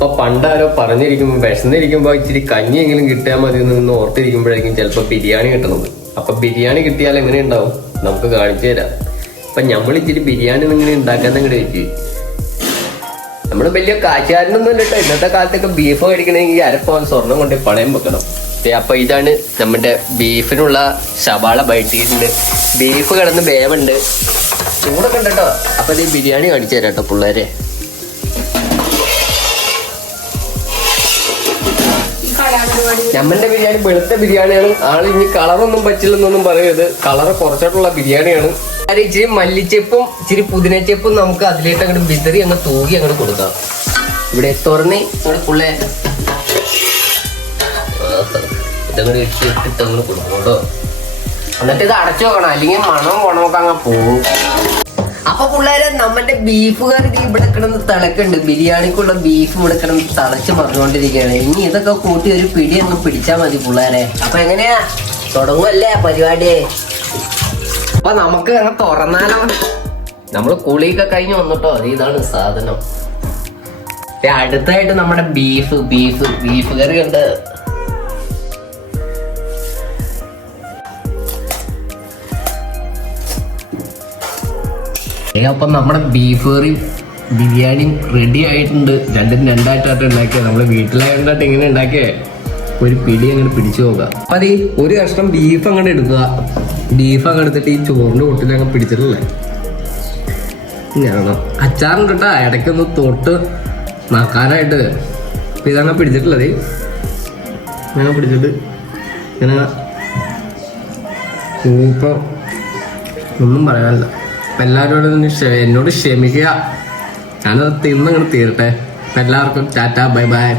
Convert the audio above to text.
അപ്പൊ പണ്ടാരോ പറഞ്ഞിരിക്കുമ്പോ വിശന്നിരിക്കുമ്പോ ഇച്ചിരി കഞ്ഞിയെങ്കിലും കിട്ടിയാൽ മതി എന്ന് ഓർത്തിരിക്കുമ്പോഴായിരിക്കും ചിലപ്പോ ബിരിയാണി കിട്ടുന്നത്. അപ്പൊ ബിരിയാണി കിട്ടിയാൽ എങ്ങനെ ഉണ്ടാവും നമുക്ക് കാണിച്ചു തരാം. അപ്പൊ നമ്മൾ ഇച്ചിരി ബിരിയാണി ഇങ്ങനെ ഉണ്ടാക്കാൻ അങ്ങോട്ട് വെച്ച് നമ്മള് വലിയ കാശുകാരനൊന്നും ഇല്ലട്ടോ. ഇന്നത്തെ കാലത്തൊക്കെ ബീഫ് കഴിക്കണമെങ്കിൽ അരപ്പവൻ സ്വർണം കൊണ്ട് പണയം വെക്കണം. അപ്പൊ ഇതാണ് നമ്മുടെ ബീഫിനുള്ള സവാള ബയറ്റിയിട്ടുണ്ട്. ബീഫ് കിടന്ന് വേവുണ്ട്, ചൂടൊക്കെ ഉണ്ട് കേട്ടോ. അപ്പൊ ഇത് ബിരിയാണി കാണിച്ചു തരാം കേട്ടോ പിള്ളേരെ. നമ്മന്റെ ബിരിയാണി വെളുത്ത ബിരിയാണിയാണ്. ആള് ഇനി കളറൊന്നും പറ്റില്ലെന്നൊന്നും പറയരുത്, കളറ് കുറച്ചിട്ടുള്ള ബിരിയാണിയാണ്. ഇച്ചിരി മല്ലിച്ചെപ്പും ഇച്ചിരി പുതിനച്ചെപ്പും നമുക്ക് അതിലേക്ക് അങ്ങോട്ട് വിതറി അങ്ങ് തൂകി അങ്ങോട്ട് കൊടുക്കാം. ഇവിടെ തുറന്ന് ഇവിടെ പുള്ളേ ഇതങ്ങോട്ട് ഇട്ടിട്ട് അങ്ങോട്ട് കൊടുക്കും കേട്ടോ. എന്നിട്ട് ഇത് അടച്ചു വെക്കണം, അല്ലെങ്കിൽ മണവും ഗുണമൊക്കെ അങ്ങ് പോകും. അപ്പൊ പിള്ളേരെ നമ്മുടെ ബീഫ് കറി ഇവിടെ കിടന്ന് തിളക്കുണ്ട്. ബിരിയാണിക്കുള്ള ബീഫ് ഇവിടെ കിടന്ന് തിളച്ച് മറിഞ്ഞുകൊണ്ടിരിക്കുകയാണ്. ഇനി ഇതൊക്കെ കൂട്ടി ഒരു പിടി ഒന്ന് പിടിച്ചാൽ മതി പിള്ളേരെ. അപ്പൊ എങ്ങനെയാ തുടങ്ങുമല്ലേ പരിപാടി? അപ്പൊ നമുക്ക് അങ്ങ് തുറന്നാലോ. നമ്മള് കുളിയൊക്കെ കഴിഞ്ഞ് വന്നിട്ടോ. ഇതാണ് സാധനം. അടുത്തായിട്ട് നമ്മുടെ ബീഫ് കറി ഉണ്ട്. അപ്പൊ നമ്മുടെ ബീഫ് കറി ബിരിയാണി റെഡി ആയിട്ടുണ്ട്. രണ്ടും രണ്ടായിട്ടായിട്ട് ഉണ്ടാക്കിയ നമ്മള് വീട്ടിലായിട്ടായിട്ട് ഇങ്ങനെ ഉണ്ടാക്കിയേ. ഒരു പിടി അങ്ങോട്ട് പിടിച്ചു നോക്കാം. അപ്പൊ അത് ഒരു കഷ്ണം ബീഫ് അങ്ങോട്ട് എടുക്കുക. ബീഫ് അങ്ങ് എടുത്തിട്ട് ഈ ചോറിന്റെ കൂട്ടിൽ അങ്ങ് പിടിച്ചിട്ടില്ലേ ഞാനോ അച്ചാറുണ്ട് കേട്ടാ. ഇടയ്ക്കൊന്ന് തൊട്ട് നക്കാനായിട്ട്. അപ്പൊ ഇതങ്ങനെ പിടിച്ചിട്ടുള്ളത് ഇങ്ങനെ പിടിച്ചിട്ട് ഇങ്ങനെ സൂപ്പർ. ഒന്നും പറയാനില്ല. അപ്പൊ എല്ലാവരോടും എന്നോട് ക്ഷമിക്കുക. ഞാനത് തിന്നങ്ങോട്ട് തീരട്ടെ. എല്ലാവർക്കും ടാറ്റാ ബൈ ബൈ.